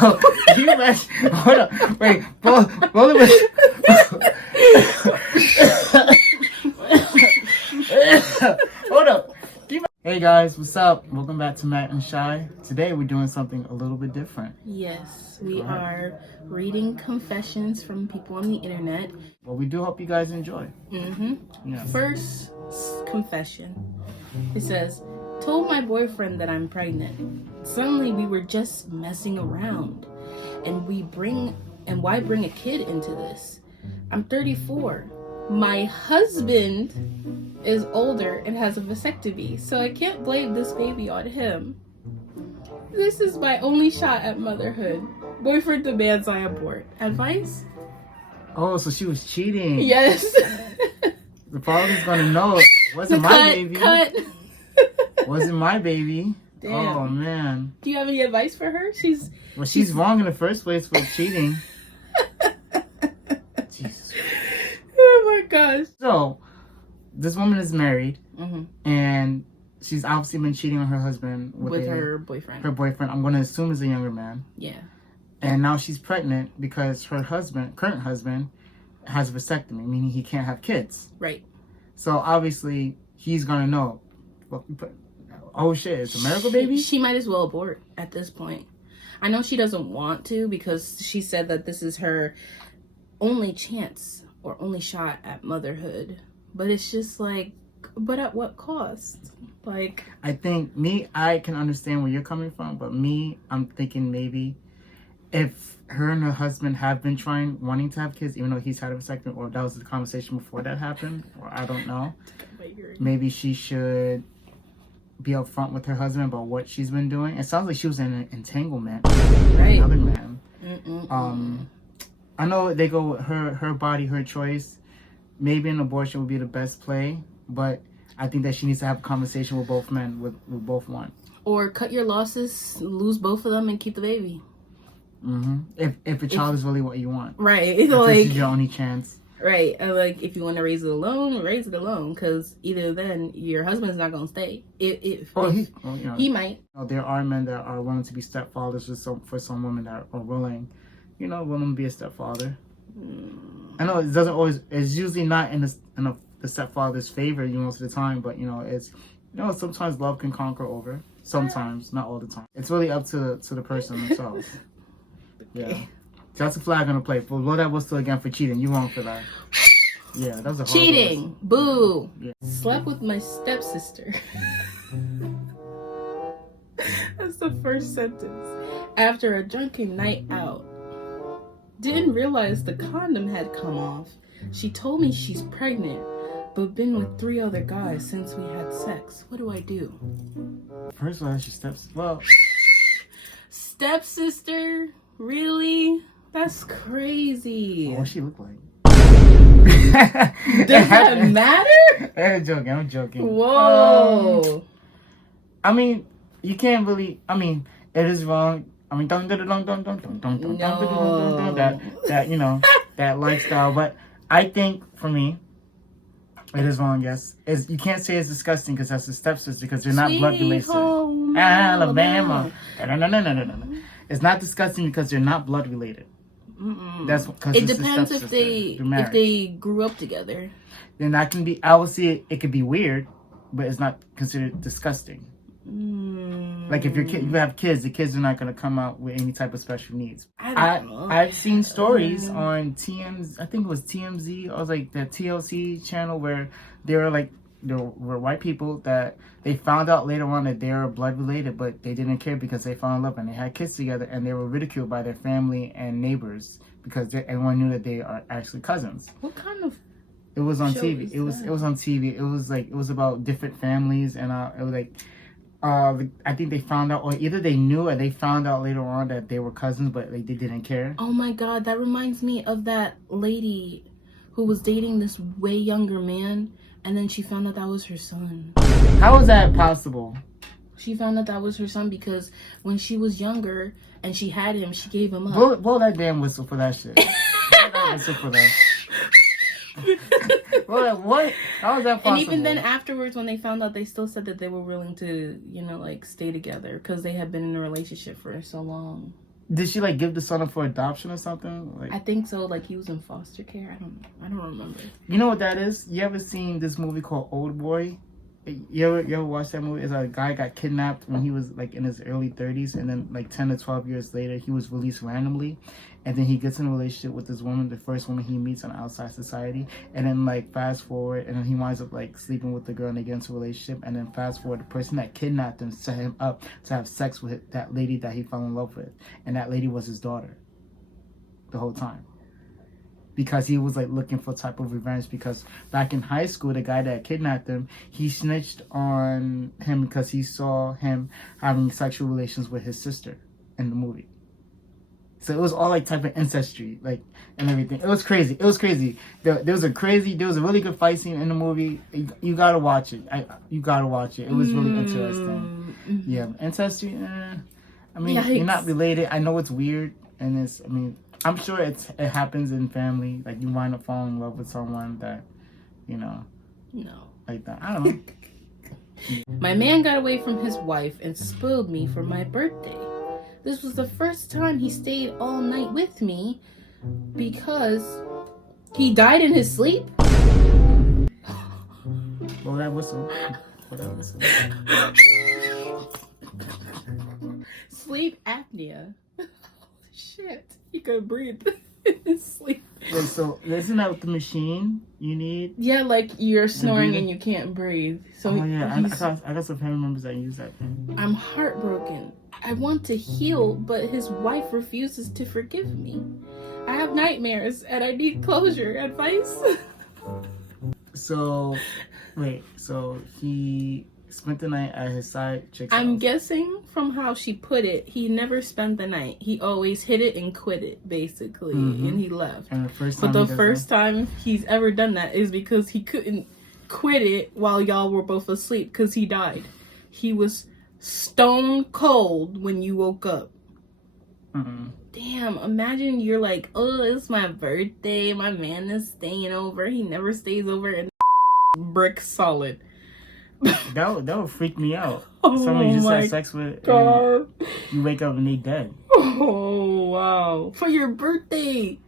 So, can you imagine? Hold on. Wait. Both of us. Hold up. Hey guys, what's up? Welcome back to Matt&Shy. Today we're doing something a little bit different. Yes, we are reading confessions from people on the internet. Well, we do hope you guys enjoy. Yes. First confession. It says, told my boyfriend that I'm pregnant. Suddenly we were just messing around. And why bring a kid into this? I'm 34. My husband is older and has a vasectomy, so I can't blame this baby on him. This is my only shot at motherhood. Boyfriend demands I abort. Advice? Oh, so she was cheating. Yes. The father's gonna know it wasn't my baby. Wasn't my baby. Damn. Oh man. Do you have any advice for her? She's wrong in the first place for cheating. Jesus. Oh my gosh. So, this woman is married, and she's obviously been cheating on her husband with her boyfriend. Her boyfriend, I'm going to assume, is a younger man. Yeah. And now she's pregnant because her current husband, has a vasectomy, meaning he can't have kids. Right. So obviously he's going to know. Oh shit! It's a miracle baby. She might as well abort at this point. I know she doesn't want to because she said that this is her only chance or only shot at motherhood, but it's just like, but at what cost? Like, I think I can understand where you're coming from, but I'm thinking maybe if her and her husband have been wanting to have kids, even though he's had a vasectomy, or that was the conversation before that happened, or I don't know, maybe she should be upfront with her husband about what she's been doing. It sounds like she was in an entanglement with another man. I know they go with her body, her choice. Maybe an abortion would be the best play, but I think that she needs to have a conversation with both men, with both one. Or cut your losses, lose both of them, and keep the baby. If a child is really what you want. Right. If this is your only chance. Right. Like, if you want to raise it alone, raise it alone. Because either then, your husband's not going to stay. He might. There are men that are willing to be stepfathers for some women that are willing to be a stepfather. I know it doesn't always. It's usually not in the stepfather's favor most of the time, but it's sometimes love can conquer over. Sometimes, not all the time. It's really up to the person themselves. Okay. Yeah, that's a flag on the plate. But blow that whistle again for cheating. You wrong for that. Yeah, that was a horrible cheating. Whistle. Boo. Yeah. Slept with my stepsister. That's the first sentence. After a drunken night out. Didn't realize the condom had come off. She told me she's pregnant, but been with 3 other guys since we had sex. What do I do? First of all, that's your stepsister? Really? That's crazy. What she look like? Does that matter? I'm joking. Whoa. I mean, you can't really. I mean, it is wrong. I mean, that that lifestyle. But I think for me, it is wrong. Yes, you can't say it's disgusting because that's a stepsister because they're not blood related. Alabama. No. It's not disgusting because they're not blood related. That's because it depends if they grew up together. Then that can be. I will see it could be weird, but it's not considered disgusting. Like if you have kids, the kids are not going to come out with any type of special needs. I've seen stories on TMZ. I think it was TMZ. Or like the TLC channel where there were white people that they found out later on that they were blood related, but they didn't care because they fell in love and they had kids together, and they were ridiculed by their family and neighbors because everyone knew that they are actually cousins. What kind of? It was on TV. It was on TV. It was about different families, and it was like. I think they found out, or either they knew or they found out later on that they were cousins, but they didn't care. Oh my God, that reminds me of that lady who was dating this way younger man, and then she found out that was her son. How is that possible? She found out that was her son because when she was younger and she had him, she gave him up. Blow that damn whistle for that shit. Blow that whistle for that. What? How is that possible? And even then afterwards, when they found out, they still said that they were willing to, stay together because they had been in a relationship for so long. Did she like give the son up for adoption or something? Like, I think so. Like he was in foster care. I don't remember. you know what that is? You ever seen this movie called Old Boy? You ever watch that movie? It's a guy got kidnapped when he was like in his early 30s, and then like 10 to 12 years later, he was released randomly, and then he gets in a relationship with this woman, the first woman he meets on outside society, and then like fast forward, and then he winds up like sleeping with the girl and they get into a relationship, and then fast forward, the person that kidnapped him set him up to have sex with that lady that he fell in love with, and that lady was his daughter the whole time. Because he was like looking for type of revenge, because back in high school, the guy that kidnapped him, he snitched on him because he saw him having sexual relations with his sister in the movie. So it was all like type of ancestry, like, and everything. It was crazy. There was a really good fight scene in the movie. You gotta watch it. You gotta watch it. It was really interesting. Yeah, ancestry. I mean, Yikes. You're not related. I know it's weird, and I'm sure it happens in family. Like you wind up falling in love with someone that, No. like that. I don't know. My man got away from his wife and spoiled me for my birthday. This was the first time he stayed all night with me because he died in his sleep. Blow that whistle. Sleep apnea. Shit. He could breathe in his sleep. Wait, so isn't that the machine you need? Yeah, like you're snoring and you can't breathe. So I got some family members that use that thing. I'm heartbroken. I want to heal, but his wife refuses to forgive me. I have nightmares and I need closure. Advice? So he spent the night at his side chick's house. I'm guessing from how she put it, he never spent the night. He always hit it and quit it, basically, and he left. And the first time he's ever done that is because he couldn't quit it while y'all were both asleep because he died. He was stone cold when you woke up. Damn, imagine you're like, oh, it's my birthday, my man is staying over, he never stays over, and brick solid. That would freak me out. Oh, somebody you just had sex with, and you wake up and they dead. Oh wow, for your birthday.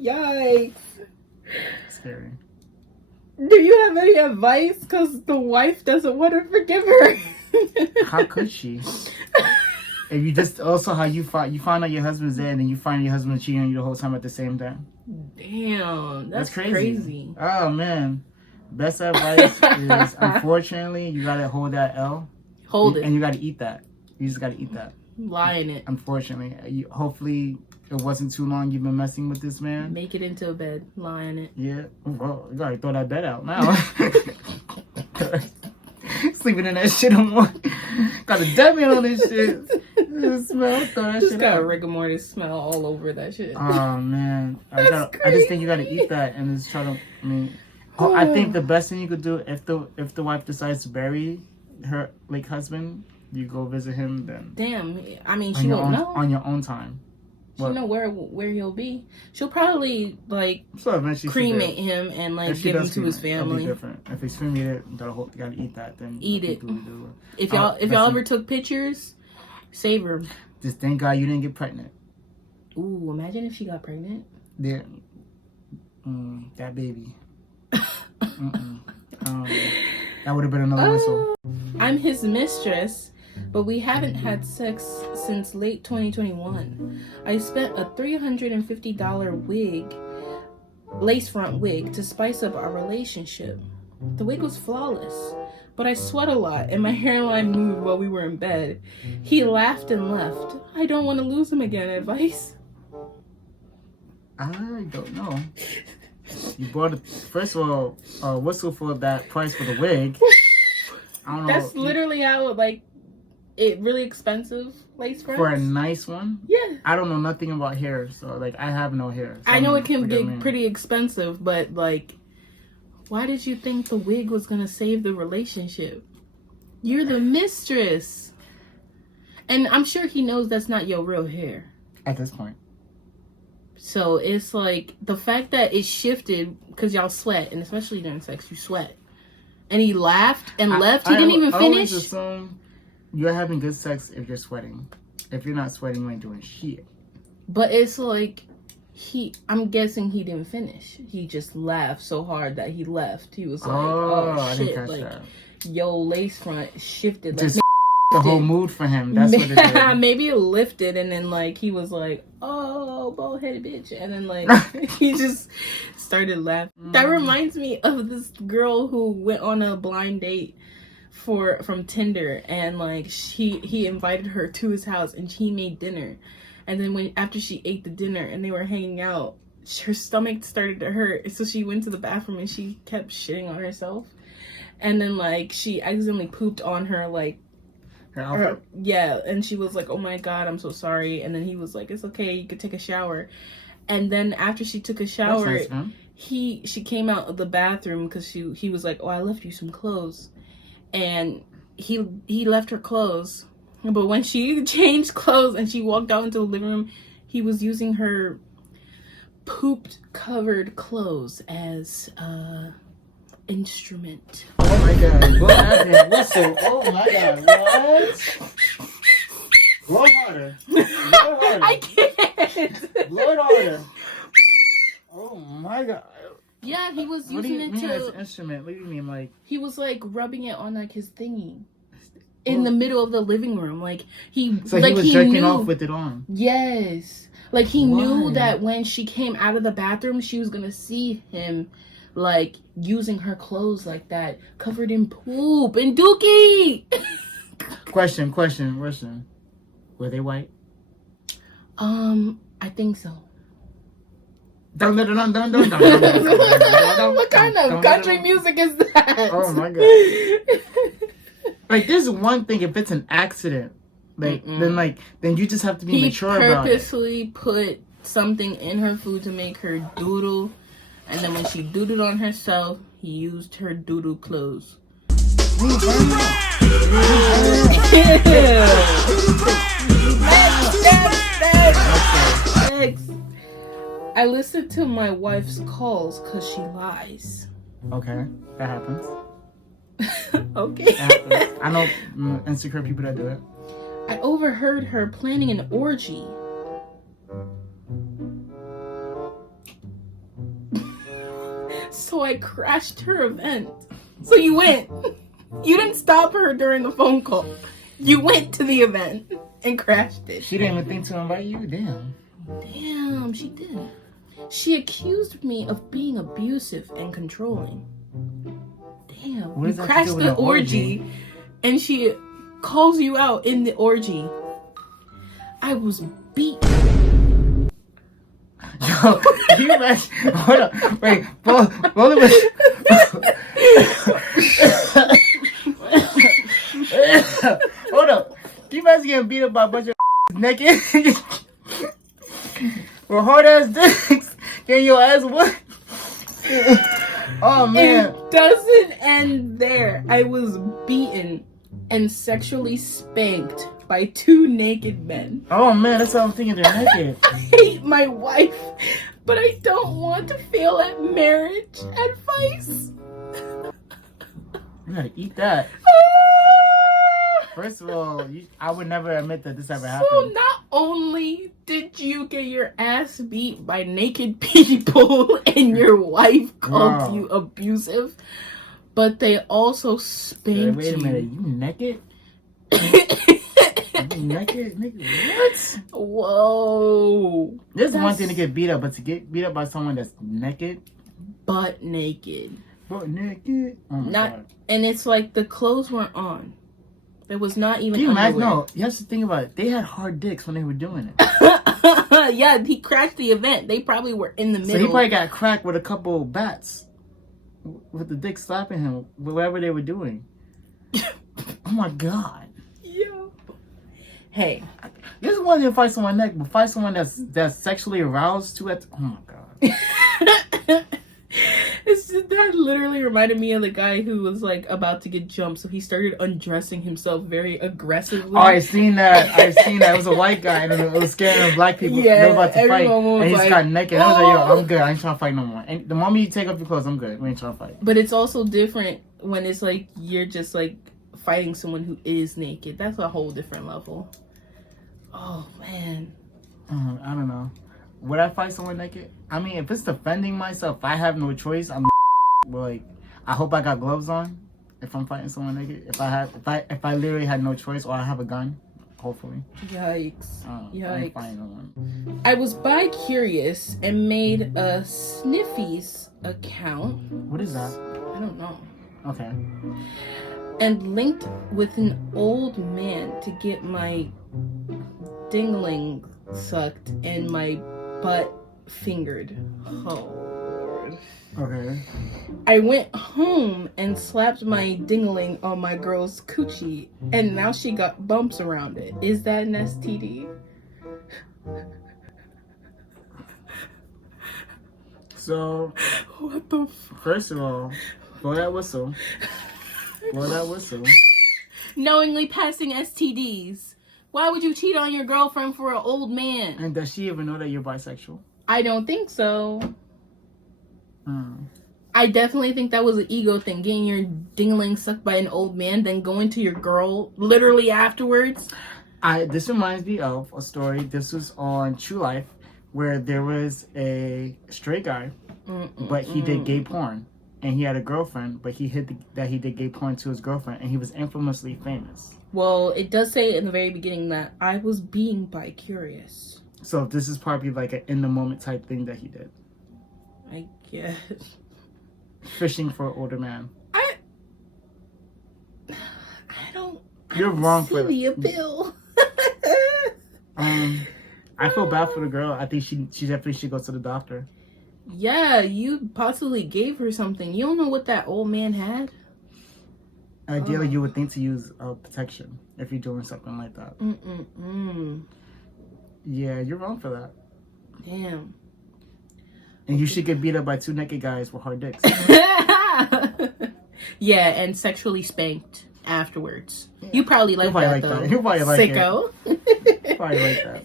Yikes. Scary. Do you have any advice? Because the wife doesn't want to forgive her. How could she? If you just also how you find out your husband's dead and then you find your husband cheating on you the whole time at the same time. Damn, that's crazy. Oh man, best advice is unfortunately you gotta hold that L. Hold it, and you gotta eat that. You just gotta eat that. Lie in it. Unfortunately, hopefully it wasn't too long you've been messing with this man. Make it into a bed. Lie in it. Yeah. Well, you gotta throw that bed out now. Sleeping in that shit no more. Got a dead man on this shit. Smell, throw that Just shit got out. a rigor mortis smell all over that shit. Oh man, I just think you gotta eat that and just try to. I think the best thing you could do if the wife decides to bury her like husband, you go visit him then. Damn, I mean she won't know on your own time. She'll know where he'll be. She'll probably like cremate him and like give him to his family. Different. If it's cremated, you gotta eat that. Then eat it. If y'all ever took pictures, save her. Just thank God you didn't get pregnant. Ooh, imagine if she got pregnant. Yeah. That baby. That would have been another whistle. I'm his mistress, but we haven't had sex since late 2021. I spent a $350 lace front wig to spice up our relationship. The wig was flawless, but I sweat a lot and my hairline moved while we were in bed. He laughed and left. I don't want to lose him again. Advice? I don't know. You bought first of all, a whistle for that price for the wig. I don't know. That's literally how it really expensive lace fronts. For a nice one? Yeah. I don't know nothing about hair, so like I have no hair. So I know it can get pretty expensive, but like, why did you think the wig was gonna save the relationship? You're the mistress. And I'm sure he knows that's not your real hair. At this point. So it's like the fact that it shifted because y'all sweat, and especially during sex, you sweat. And he laughed and left. He didn't even finish. I always assume You're having good sex if you're sweating. If you're not sweating, you ain't doing shit. But it's like I'm guessing he didn't finish. He just laughed so hard that he left. He was like, oh I didn't shit, catch like that. yo, lace front shifted, like Just the whole mood for him. That's what it did. maybe it lifted, and then like he was like, oh, bald-headed bitch, and then like he just started laughing. That reminds me of this girl who went on a blind date from Tinder, and like he invited her to his house and he made dinner, and then after she ate the dinner and they were hanging out, her stomach started to hurt, so she went to the bathroom and she kept shitting on herself, and then like she accidentally pooped on her like yeah, and she was like, oh my god, I'm so sorry, and then he was like, it's okay, you could take a shower. And then after she took a shower, nice, she came out of the bathroom because he was like, oh, I left you some clothes. And he left her clothes, but when she changed clothes and she walked out into the living room, he was using her pooped covered clothes as instrument. Oh my god, go ahead, whistle. Oh my god, what? Blow harder. Blow harder. I can't. Blow it harder. Oh my god. Yeah, he was What do using you it mean as to. an instrument? What do you mean, like? He was like rubbing it on like his thingy in the middle of the living room. Like he. So like he was jerking knew, off with it on. Yes, like he knew Why? that when she came out of the bathroom, she was gonna see him, like using her clothes like that, covered in poop and dookie. Question. Were they white? I think so. What kind of country music is that? Oh my god! Like, there's one thing, if it's an accident, like then you just have to be mature about it. He purposely put something in her food to make her doodle, and then when she doodled on herself, he used her doodle clothes. Next. I listen to my wife's calls because she lies. Okay, that happens. Okay. That happens. I know insecure people that do it. I overheard her planning an orgy. So I crashed her event. So you went. You didn't stop her during the phone call. You went to the event and crashed it. She didn't even think to invite you? Damn, she did. She accused me of being abusive and controlling. Damn. You crashed the orgy and she calls you out in the orgy. I was beat. Yo, you imagine? Hold up. Wait, both of us. Hold up. You imagine getting beat up by a bunch of naked? With hard ass dicks. Getting your ass what? Oh man. It doesn't end there. I was beaten and sexually spanked by 2 naked men. Oh man, that's what I'm thinking. They're naked. I hate my wife, but I don't want to fail at marriage advice. You gotta eat that. First of all, I would never admit that this ever happened. So not only did you get your ass beat by naked people and your wife called you abusive, but they also spanked Wait a minute, you naked? You naked? Nigga, what? Whoa. There's one thing to get beat up, but to get beat up by someone that's naked? Butt naked. Butt naked? Oh my God. And it's like the clothes weren't on. It was not even. Can you imagine? underwear. No, you have to think about it. They had hard dicks when they were doing it. Yeah, he crashed the event. They probably were in the middle. So he probably got cracked with a couple bats. With the dick slapping him. Whatever they were doing. Oh my God. Yeah. Hey. This is one thing to fight someone neck, but fight someone that's sexually aroused too. Oh my God. That literally reminded me of the guy who was like about to get jumped, so he started undressing himself very aggressively. Oh, I seen that. It was a white guy, and it was scaring black people. Yeah, they were about to fight, and he just like, got naked. I was like, yo, I'm good. I ain't trying to fight no more. And the moment you take off your clothes, I'm good. We ain't trying to fight. But it's also different when it's like you're just like fighting someone who is naked. That's a whole different level. Oh man. I don't know. Would I fight someone naked? I mean, if it's defending myself, I have no choice. I'm like, I hope I got gloves on if I'm fighting someone naked. If I literally had no choice, or I have a gun, hopefully. Yikes. I ain't fighting no one. I was bi-curious and made a Sniffies account. What is that? I don't know. Okay. And linked with an old man to get my dingling sucked and my butt fingered. Oh, Lord. Okay. I went home and slapped my dingling on my girl's coochie, and now she got bumps around it. Is that an STD? So, What the first of all, blow that whistle. Blow that whistle. Knowingly passing STDs. Why would you cheat on your girlfriend for an old man? And does she even know that you're bisexual? I don't think so. Hmm. I definitely think that was an ego thing, getting your dingling sucked by an old man, then going to your girl literally afterwards. This reminds me of a story. This was on True Life, where there was a straight guy, but he did gay porn. And he had a girlfriend, but he hid that he did gay porn to his girlfriend, and he was infamously famous. Well, it does say in the very beginning that I was being bi-curious. So this is probably like an in-the-moment type thing that he did. I guess. Fishing for an older man. I don't wrong see for the appeal. I feel bad for the girl. I think she definitely should go to the doctor. Yeah, you possibly gave her something. You don't know what that old man had. Ideally, you would think to use protection if you're doing something like that. Yeah, you're wrong for that. Damn. And you should get beat up by two naked guys with hard dicks. Yeah, and sexually spanked afterwards. Yeah. You probably like that, though. You probably like Sicko. It. Probably like that.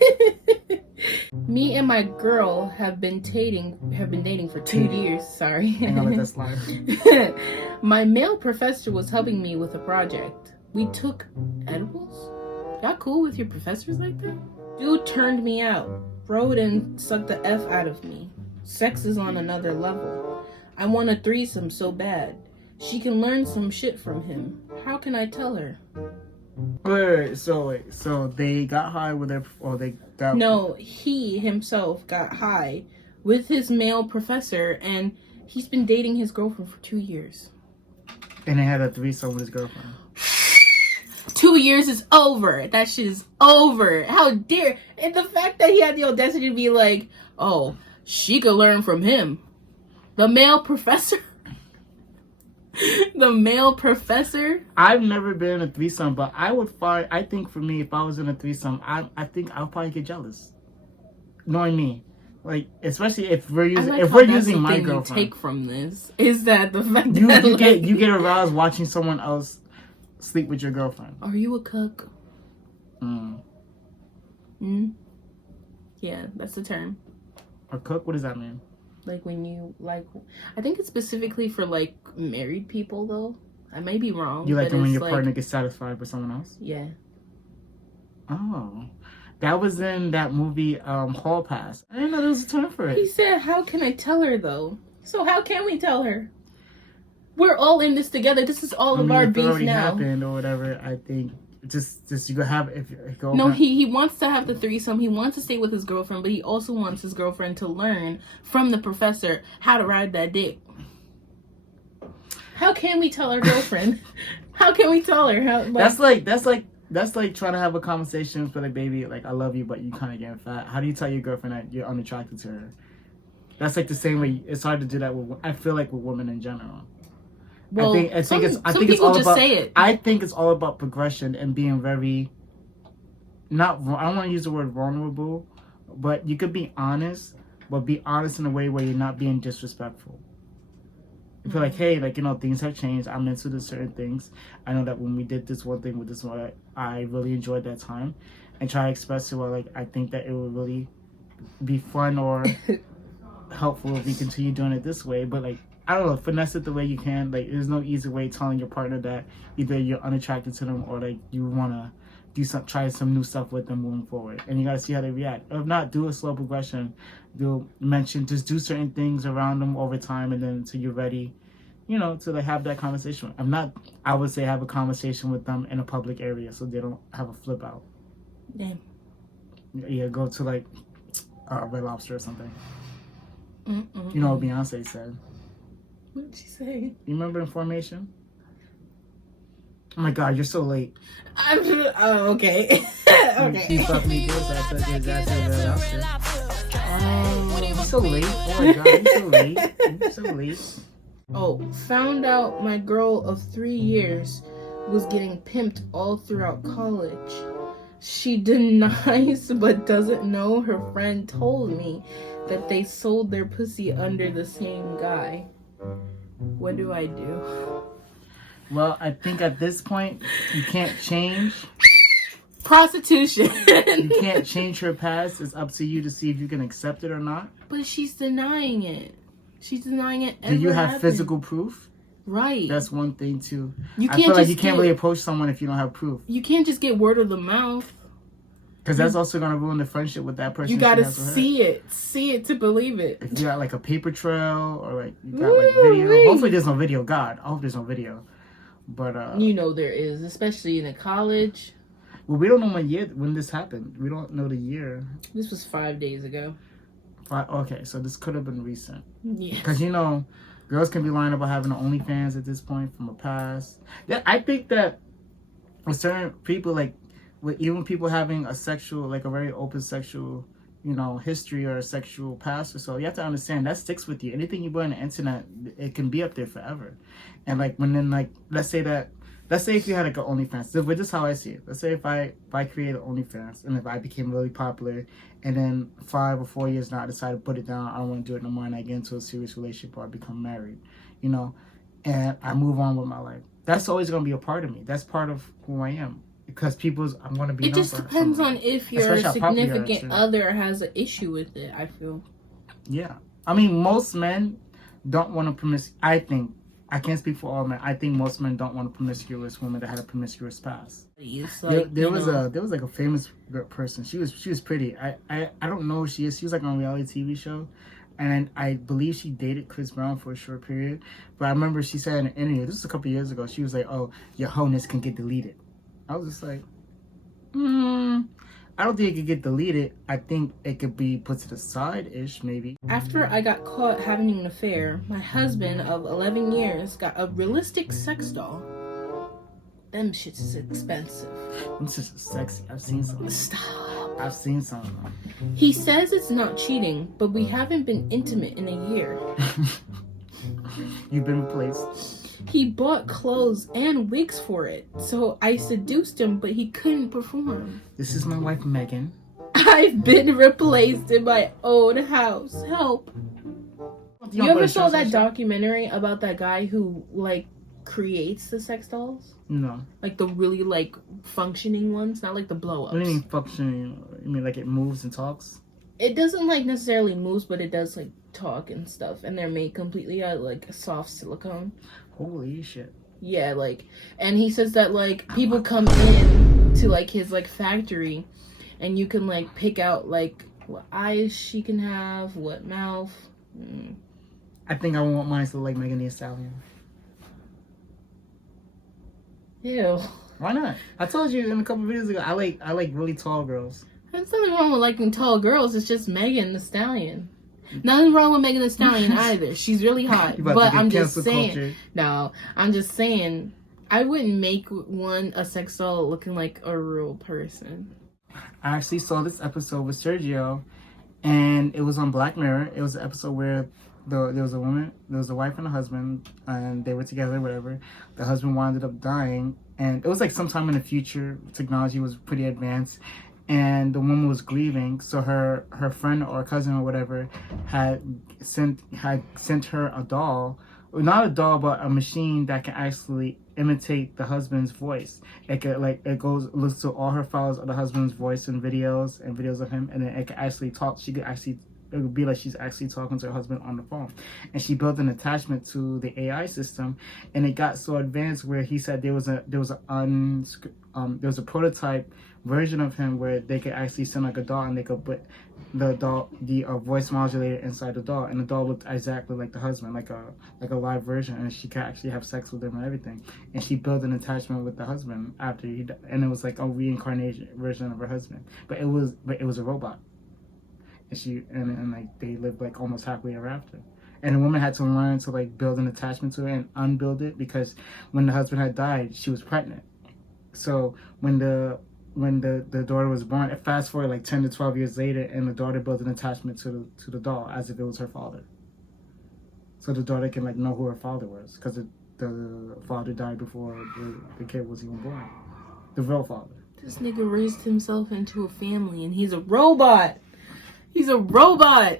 Me and my girl have been dating for 2 years. Sorry. I'm gonna let that slide. My male professor was helping me with a project. We took edibles? Y'all cool with your professors like that? Dude turned me out. Rode and sucked the F out of me. Sex is on another level. I want a threesome so bad. She can learn some shit from him. How can I tell her? Wait. So they got high with their, or they got... No, he himself got high with his male professor, and he's been dating his girlfriend for 2 years. And they had a threesome with his girlfriend. 2 years is over. That shit is over. How dare... And the fact that he had the audacity to be like, oh, she could learn from him. The male professor? The male professor? I've never been in a threesome, but I think for me, if I was in a threesome, I think I'll probably get jealous. Knowing me. Like, especially if we're using my girlfriend. You take from this is that the fact you that you get aroused watching someone else sleep with your girlfriend. Are you a cook? Yeah, that's the term. A cook? What does that mean? Like when you I think it's specifically for like married people though. I may be wrong. You like it when your partner gets satisfied with someone else? Yeah. Oh. That was in that movie, Hall Pass. I didn't know there was a term for it. He said, how can I tell her, though? So how can we tell her? We're all in this together. This is all of our beef now. If it already happened or whatever, I think just you go have if you go. No, he wants to have the threesome. He wants to stay with his girlfriend, but he also wants his girlfriend to learn from the professor how to ride that dick. How can we tell our girlfriend? How can we tell her? How, like, That's like trying to have a conversation for like, baby, like, I love you, but you kind of getting fat. How do you tell your girlfriend that you're unattracted to her? That's like the same way. It's hard to do that with, I feel like, with women in general. Well, I think it's all about. I think it's all about progression and being very. I don't want to use the word vulnerable, but you could be honest, but be honest in a way where you're not being disrespectful. You feel like, hey, like, you know, things have changed. I'm into the certain things. I know that when we did this one thing with this one, I really enjoyed that time, and try to express to her, like, I think that it would really be fun or helpful if we continue doing it this way. But like, I don't know, finesse it the way you can. Like, there's no easy way telling your partner that either you're unattracted to them or like you want to try some new stuff with them moving forward. And you got to see how they react. If not, do a slow progression. Just do certain things around them over time, and then until you're ready, to like have that conversation. I would say have a conversation with them in a public area so they don't have a flip out. Yeah, go to like Red Lobster or something. You know what Beyonce said. What did she say? You remember in Formation? Oh my God, you're so late. Oh, okay. Okay. She fucked me good, so I said the exact same Red Lobster. You're so late. Oh my God, you're so late. You're so late. Oh, found out my girl of 3 years was getting pimped all throughout college. She denies but doesn't know her friend told me that they sold their pussy under the same guy. What do I do? Well, I think at this point, you can't change. Prostitution. You can't change her past. It's up to you to see if you can accept it or not. But she's denying it. She's denying it. Do you have physical proof? Right. That's one thing too. You I can't feel like just you can't really approach someone if you don't have proof. You can't just get word of the mouth. Because that's also going to ruin the friendship with that person. You gotta see it to believe it. If you got like a paper trail or like you got like video. Hopefully there's no video. God, I hope there's no video. But there is, especially in a college. Well, we don't know when this happened. We don't know the year. This was 5 days ago. Okay, so this could have been recent. Yeah. Because girls can be lying about having an OnlyFans at this point from a past. Yeah, I think that with certain people, like with even people having a sexual, like a very open sexual, history or a sexual past or so, you have to understand that sticks with you. Anything you put on the internet, it can be up there forever. And like let's say if you had like an OnlyFans, this is how I see it. Let's say if I create an OnlyFans and if I became really popular, and then 5 or 4 years now I decide to put it down, I don't want to do it no more, and I get into a serious relationship or I become married, and I move on with my life. That's always going to be a part of me. That's part of who I am. Because I'm going to be. It just depends on if your significant other has an issue with it, I feel. Yeah. I mean, most men don't want to I think, I can't speak for all men. I think most men don't want a promiscuous woman that had a promiscuous past. There was like a famous person. She was pretty. I don't know who she is. She was like on a reality TV show. And I believe she dated Chris Brown for a short period. But I remember she said in an interview, this was a couple years ago, she was like, "Oh, your wholeness can get deleted." I was just like, I don't think it could get deleted. I think it could be put to the side-ish, maybe. After I got caught having an affair, my husband of 11 years got a realistic sex doll. Them shits is expensive. Them shits is sexy. I've seen some. Stop. I've seen some of them. He says it's not cheating, but we haven't been intimate in a year. You've been replaced. He bought clothes and wigs for it, so I seduced him, but he couldn't perform. This is my wife, Megan. I've been replaced in my own house. Help. You ever saw that documentary about that guy who, like, creates the sex dolls? No. Like the really, like, functioning ones, not like the blow-ups. What do you mean functioning? You mean like it moves and talks? It doesn't, like, necessarily moves, but it does, like, talk and stuff, and they're made completely out of, like, soft silicone. Holy shit. Yeah, like, and he says that, like, people come in to, like, his, like, factory, and you can, like, pick out, like, what eyes she can have, what mouth. I think I want mine to look like Megan Thee Stallion. Ew. Why not? I told you in a couple videos ago, I like really tall girls. There's nothing wrong with liking tall girls, it's just Megan Thee Stallion. Nothing wrong with Megan Thee Stallion either. She's really hot. But I'm just saying. Culture. No, I'm just saying. I wouldn't make a sex doll looking like a real person. I actually saw this episode with Sergio, and it was on Black Mirror. It was an episode where there was a woman, there was a wife and a husband, and they were together, whatever. The husband wound up dying, and it was like sometime in the future. Technology was pretty advanced. And the woman was grieving, so her friend or cousin or whatever had sent her a doll, not a doll, but a machine that can actually imitate the husband's voice. It could looks to all her files of the husband's voice and videos of him, and then it could actually talk. She could actually it would be like she's actually talking to her husband on the phone. And she built an attachment to the AI system, and it got so advanced where he said there was a prototype version of him where they could actually send like a doll, and they could put the voice modulator inside the doll, and the doll looked exactly like the husband, like a live version, and she could actually have sex with him and everything. And she built an attachment with the husband after he died, and it was like a reincarnation version of her husband, but it was a robot. And and like they lived like almost happily ever after. And the woman had to learn to like build an attachment to it and unbuild it, because when the husband had died, she was pregnant. So when the daughter was born, it fast forward like 10 to 12 years later, and the daughter built an attachment to the doll as if it was her father. So the daughter can like know who her father was, because the father died before the kid was even born. The real father. This nigga raised himself into a family, and he's a robot. He's a robot.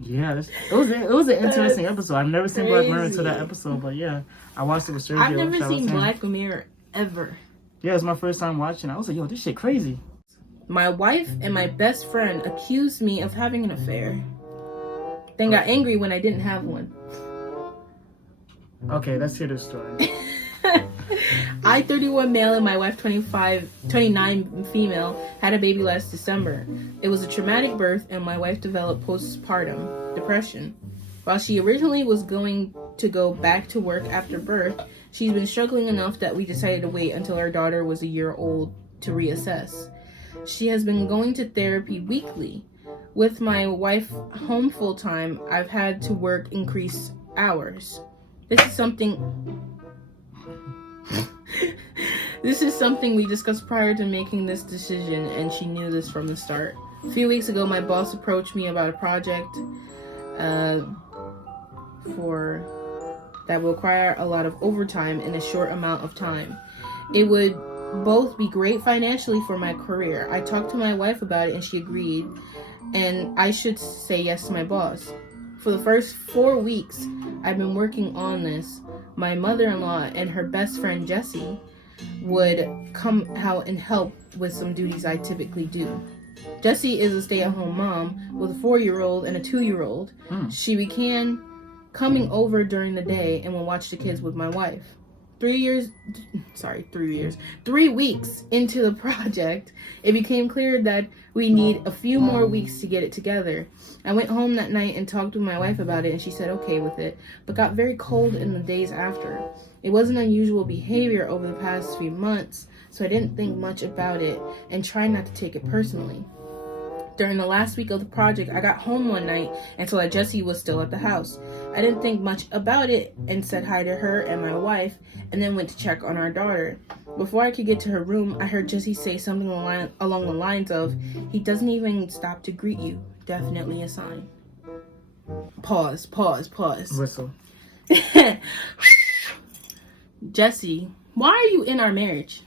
Yeah, it was an interesting episode. I've never seen Black Mirror until that episode, but yeah, I watched it with Sergio. I've never seen Black Mirror ever. Yeah, it was my first time watching. I was like, yo, this shit crazy. My wife and my best friend accused me of having an affair, then got angry when I didn't have one. Okay, let's hear this story. I, 31 male, and my wife, 29 female, had a baby last December. It was a traumatic birth, and my wife developed postpartum depression. While she originally was going to go back to work after birth, she's been struggling enough that we decided to wait until our daughter was a year old to reassess. She has been going to therapy weekly. With my wife home full time, I've had to work increased hours. This is something we discussed prior to making this decision, and she knew this from the start. A few weeks ago, my boss approached me about a project that will require a lot of overtime in a short amount of time. It would both be great financially for my career. I talked to my wife about it, and she agreed, and I should say yes to my boss. For the first 4 weeks I've been working on this, my mother-in-law and her best friend Jessie would come out and help with some duties I typically do. Jessie is a stay-at-home mom with a 4-year-old and a 2-year-old. She began coming over during the day and will watch the kids with my wife. 3 weeks into the project, it became clear that we need a few more weeks to get it together. I went home that night and talked with my wife about it, and she said okay with it, but got very cold in the days after. It wasn't unusual behavior over the past few months, so I didn't think much about it and tried not to take it personally. During the last week of the project, I got home one night and saw that Jessie was still at the house. I didn't think much about it and said hi to her and my wife, and then went to check on our daughter. Before I could get to her room, I heard Jessie say something along the lines of, "He doesn't even stop to greet you. Definitely a sign." Pause. Whistle. Jessie, why are you in our marriage?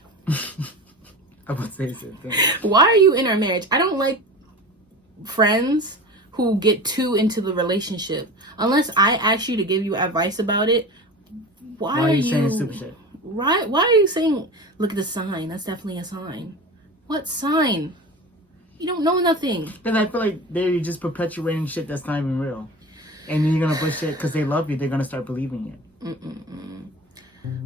I would say something. Why are you in our marriage? I don't like friends who get too into the relationship. Unless I ask you to give you advice about it, why are you saying stupid shit? Right? Why are you saying, look at the sign? That's definitely a sign. What sign? You don't know nothing. Because I feel like they're just perpetuating shit that's not even real. And then you're going to push it because they love you. They're going to start believing it.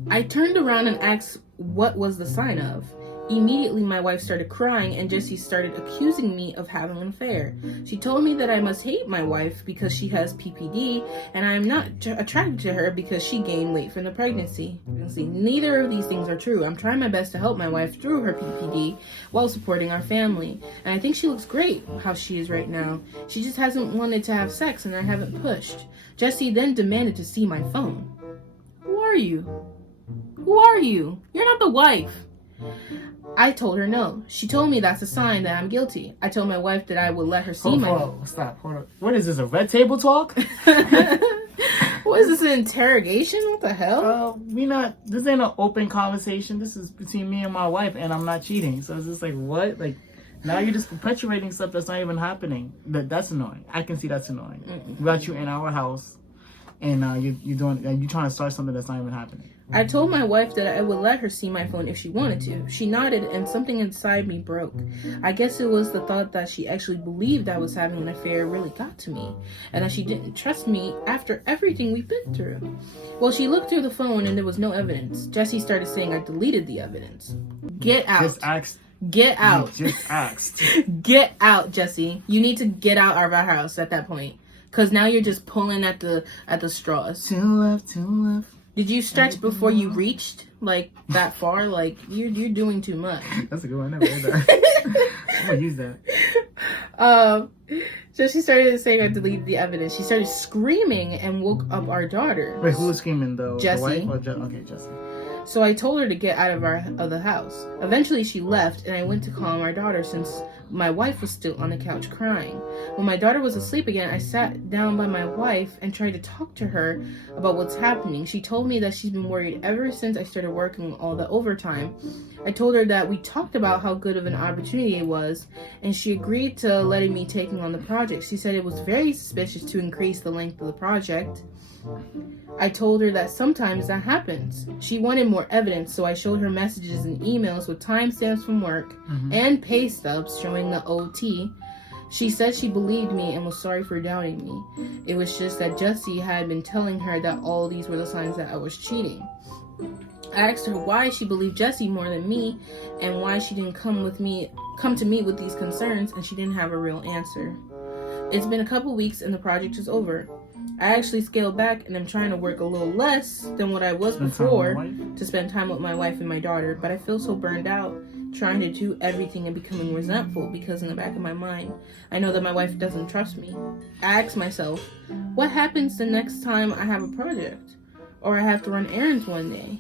I turned around and asked what was the sign of. Immediately, my wife started crying, and Jessie started accusing me of having an affair. She told me that I must hate my wife because she has PPD, and I am not attracted to her because she gained weight from the pregnancy. Neither of these things are true. I'm trying my best to help my wife through her PPD while supporting our family, and I think she looks great how she is right now. She just hasn't wanted to have sex, and I haven't pushed. Jessie then demanded to see my phone. Who are you? Who are you? You're not the wife. I told her no. She told me that's a sign that I'm guilty. I told my wife that I would let her see Stop. Hold on. What is this, a red table talk? What is this, an interrogation? What the hell? This ain't an open conversation. This is between me and my wife, and I'm not cheating. So it's just like, what? Like, now you're just perpetuating stuff that's not even happening. That's annoying. I can see that's annoying. We got you in our house, and you trying to start something that's not even happening. I told my wife that I would let her see my phone if she wanted to. She nodded, and something inside me broke. I guess it was the thought that she actually believed I was having an affair really got to me, and that she didn't trust me after everything we've been through. Well, she looked through the phone, and there was no evidence. Jesse started saying I deleted the evidence. Get out. Just asked. Get out. Just asked. Get out, Jesse. You need to get out of our house at that point, because now you're just pulling at the straws. Two left. Did you stretch before you reached like that far? Like you're doing too much. That's a good one. I never heard that. I'm gonna use that. So she started saying I deleted the evidence. She started screaming and woke up our daughter. Wait, who was screaming though? Jesse. The wife or okay, Jesse. So I told her to get out of the house. Eventually she left, and I went to calm our daughter since my wife was still on the couch crying. When my daughter was asleep again, I sat down by my wife and tried to talk to her about what's happening. She told me that she's been worried ever since I started working all the overtime. I told her that we talked about how good of an opportunity it was, and she agreed to letting me take on the project. She said it was very suspicious to increase the length of the project. I told her that sometimes that happens. She wanted more evidence, so I showed her messages and emails with timestamps from work and pay stubs showing the OT. She said she believed me and was sorry for doubting me. It was just that Jesse had been telling her that all these were the signs that I was cheating. I asked her why she believed Jesse more than me and why she didn't come to me with these concerns, and she didn't have a real answer. It's been a couple weeks and the project is over. I actually scaled back and I'm trying to work a little less than what I was before to spend time with my wife and my daughter, but I feel so burned out trying to do everything and becoming resentful because in the back of my mind, I know that my wife doesn't trust me. I ask myself, what happens the next time I have a project? Or I have to run errands one day?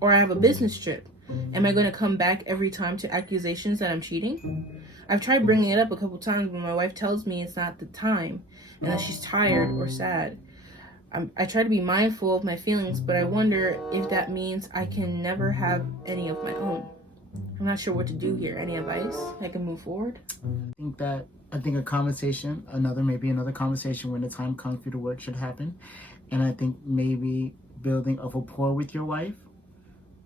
Or I have a business trip? Am I going to come back every time to accusations that I'm cheating? I've tried bringing it up a couple times, but my wife tells me it's not the time and that she's tired or sad. I try to be mindful of my feelings, but I wonder if that means I can never have any of my own. I'm not sure what to do here. Any advice I can move forward? I think a conversation, maybe another conversation when the time comes for you to work should happen. And I think maybe building a rapport with your wife,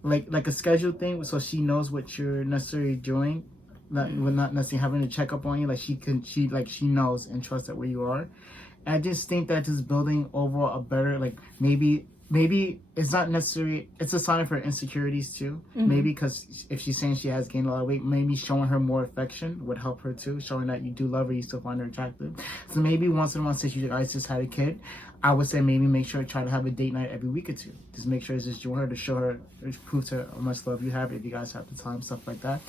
like a schedule thing, so she knows what you're necessarily doing. We're not necessarily having to check up on you. She knows and trusts that where you are. And I just think that just building overall a better, maybe it's not necessarily, it's a sign of her insecurities too. Maybe because if she's saying she has gained a lot of weight, maybe showing her more affection would help her too. Showing that you do love her, you still find her attractive. So maybe once in a while, since you guys just had a kid, I would say maybe make sure to try to have a date night every week or two. Just make sure it's just you want her to show her, prove to her how much love you have if you guys have the time, stuff like that.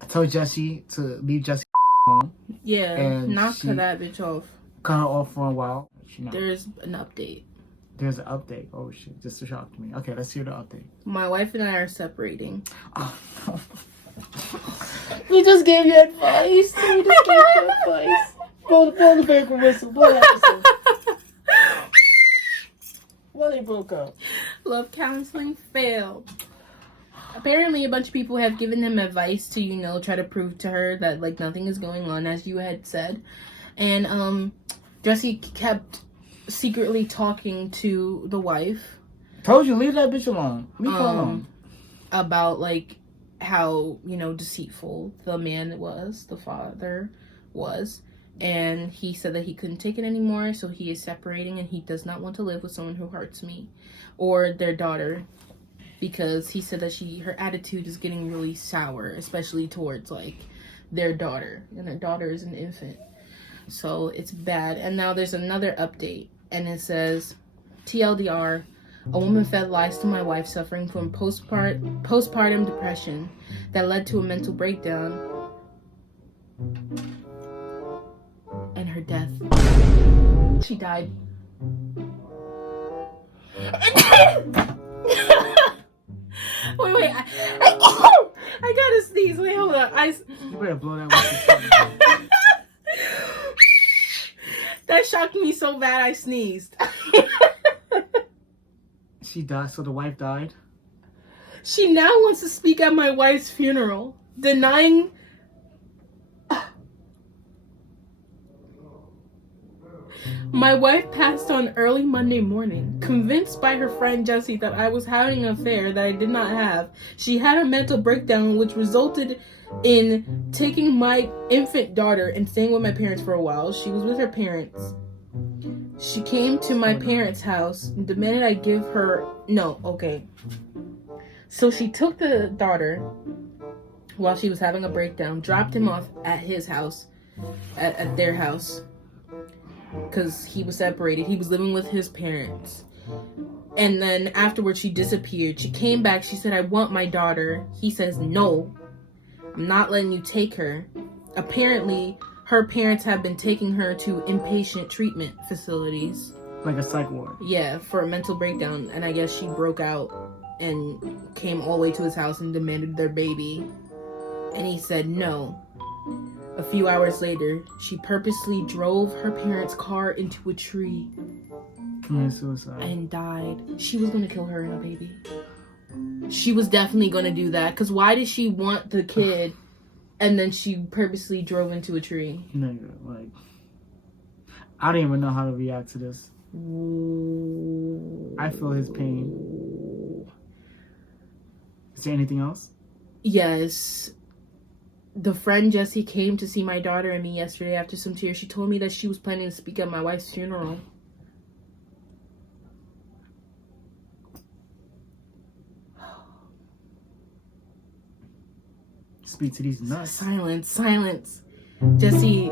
I told Jessie to leave Jessie alone. Yeah, and knock that bitch off. Cut her off for a while. There's an update. There's an update. Oh shit, just a shock to me. Okay, let's hear the update. My wife and I are separating. Oh. We just gave you advice. Blow the bacon whistle. Blow that whistle. Well, they broke up. Love counseling failed. Apparently, a bunch of people have given him advice to, try to prove to her that, nothing is going on, as you had said. And, Jesse kept secretly talking to the wife. Told you, leave that bitch alone. Leave her alone. About, how, deceitful the man was, the father was. And he said that he couldn't take it anymore, so he is separating, and he does not want to live with someone who hurts me or their daughter. Because he said that her attitude is getting really sour, especially towards, their daughter. And their daughter is an infant. So, it's bad. And now there's another update. And it says, TLDR, a woman fed lies to my wife suffering from postpartum depression that led to a mental breakdown and her death. She died. Wait, I gotta sneeze. Wait, hold on. You better blow that whistle. That shocked me so bad I sneezed. She died, so the wife died? She now wants to speak at my wife's funeral, denying... My wife passed on early Monday morning, convinced by her friend Jessie that I was having an affair that I did not have. She had a mental breakdown, which resulted in taking my infant daughter and staying with my parents for a while. She was with her parents. She came to my parents' house and demanded I give her... No, okay. So she took the daughter while she was having a breakdown, dropped him off at his house, at their house, because he was separated. He was living with his parents. And then afterwards she disappeared. She came back. She said, I want my daughter. He says, no, I'm not letting you take her. Apparently, her parents have been taking her to inpatient treatment facilities. Like a psych ward. Yeah, for a mental breakdown. And I guess she broke out and came all the way to his house and demanded their baby. And he said no. A few hours later, she purposely drove her parents' car into a tree. Committed suicide. And died. She was going to kill her and her baby. She was definitely going to do that. Because why did she want the kid and then she purposely drove into a tree? Nigga, like, I don't even know how to react to this. I feel his pain. Is there anything else? Yes. The friend Jessie came to see my daughter and me yesterday after some tears. She told me that she was planning to speak at my wife's funeral. Speak to these nuts. Silence. Jessie,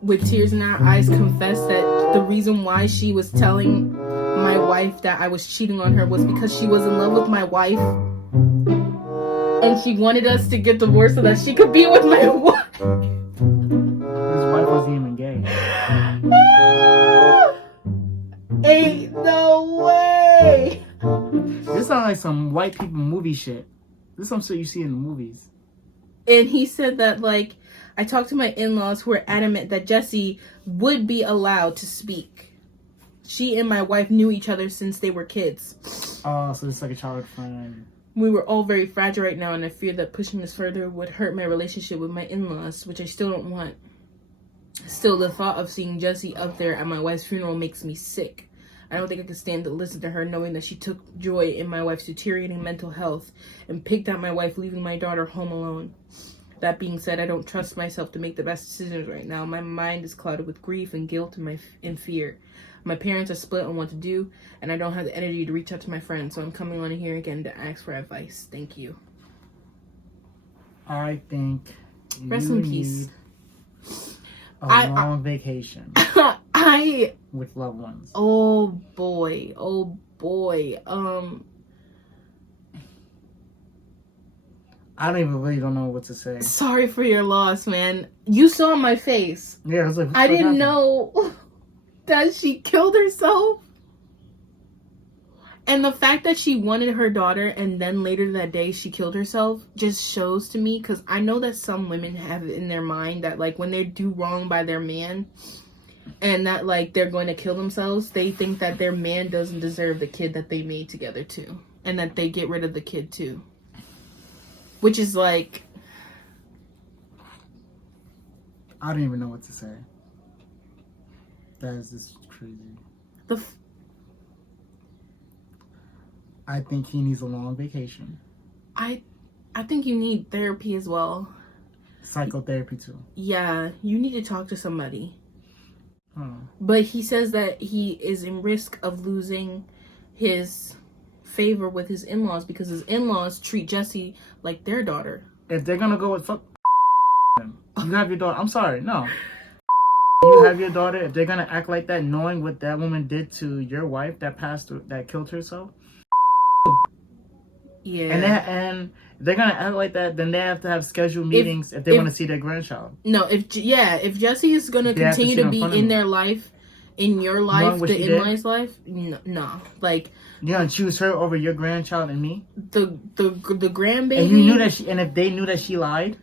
with tears in her eyes, confessed that the reason why she was telling my wife that I was cheating on her was because she was in love with my wife. And she wanted us to get divorced so that she could be with my wife. His wife wasn't even gay. Ain't no way. This sounds like some white people movie shit. This is some shit you see in the movies. And he said that, like, I talked to my in-laws who were adamant that Jessie would be allowed to speak. She and my wife knew each other since they were kids. Oh, so it's like a childhood friend. We were all very fragile right now, and I fear that pushing this further would hurt my relationship with my in-laws, which I still don't want. Still, the thought of seeing Jessie up there at my wife's funeral makes me sick. I don't think I could stand to listen to her knowing that she took joy in my wife's deteriorating mental health and picked out my wife leaving my daughter home alone. That being said, I don't trust myself to make the best decisions right now. My mind is clouded with grief and guilt and fear. My parents are split on what to do, and I don't have the energy to reach out to my friends, so I'm coming on here again to ask for advice. Thank you. I think Rest you in peace. need a long vacation with loved ones. Oh boy. I don't know what to say. Sorry for your loss, man. You saw my face. Yeah, I was like, I didn't know that she killed herself. And the fact that she wanted her daughter and then later that day she killed herself just shows to me, because I know that some women have it in their mind that, like, when they do wrong by their man and that, like, they're going to kill themselves, they think that their man doesn't deserve the kid that they made together too, and that they get rid of the kid too. Which is like, I don't even know what to say. That is just crazy. I think he needs a long vacation. I think you need therapy as well. Psychotherapy too. Yeah, you need to talk to somebody. Oh. But he says that he is in risk of losing his favor with his in-laws because his in-laws treat Jessie like their daughter. If they're gonna go with fuck them. You have your daughter. I'm sorry, no. You have your daughter. If they're gonna act like that, knowing what that woman did to your wife that killed herself. Yeah. And they're gonna act like that, then they have to have scheduled meetings if they want to see their grandchild. No, if Jessie is gonna continue to be in their life, in your life, the in-laws' life, no. Like, you're gonna choose her over your grandchild and me? The grandbaby. And you knew that and if they knew that she lied?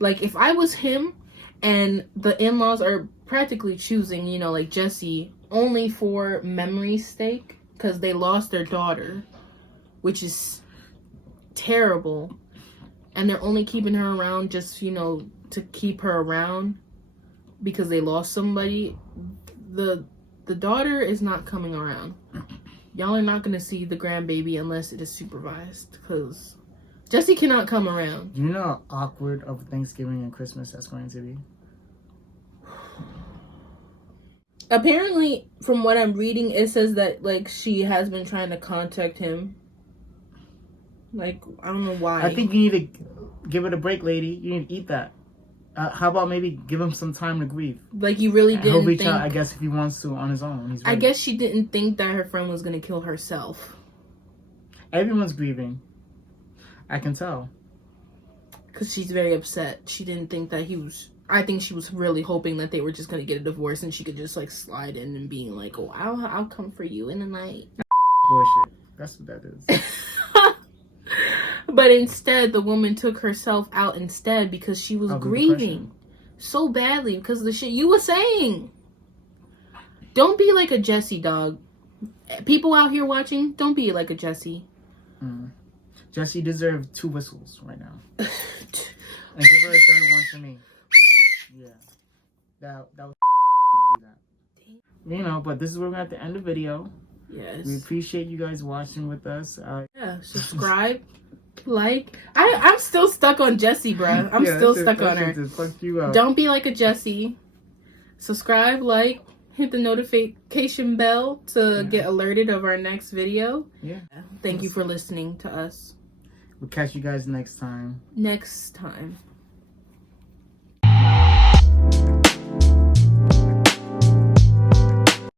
Like, if I was him and the in-laws are practically choosing, like Jessie, only for memory's sake, because they lost their daughter, which is terrible, and they're only keeping her around just, to keep her around because they lost somebody, the daughter is not coming around. Y'all are not gonna see the grandbaby unless it is supervised, because Jesse cannot come around. Do you know how awkward of Thanksgiving and Christmas that's going to be? Apparently, from what I'm reading, it says that like she has been trying to contact him. Like, I don't know why. I think you need to give it a break, lady. You need to eat that. How about maybe give him some time to grieve? Like, you really didn't He'll reach think... out, I guess, if he wants to on his own. He's I ready. guess she didn't think that her friend was gonna kill herself. Everyone's grieving. I can tell. Because she's very upset. She didn't think that he was... I think she was really hoping that they were just gonna get a divorce and she could just like slide in and being like, oh, I'll come for you in the night. Bullshit. That's what that is. But instead, the woman took herself out instead because she was grieving so badly because of the shit you were saying. Don't be like a Jessie, dog. People out here watching, don't be like a Jessie. Jessie deserves 2 whistles right now. And give her a 3rd one to me. Yeah. That was do that. You know, but this is where we're at the end of the video. Yes. We appreciate you guys watching with us. Yeah, subscribe. Like, I'm still stuck on Jessie, bruh. I'm still stuck on her. Fuck you up. Don't be like a Jessie. Subscribe, like, hit the notification bell to get alerted of our next video. Yeah. Thank you for listening to us. We'll catch you guys next time. Next time.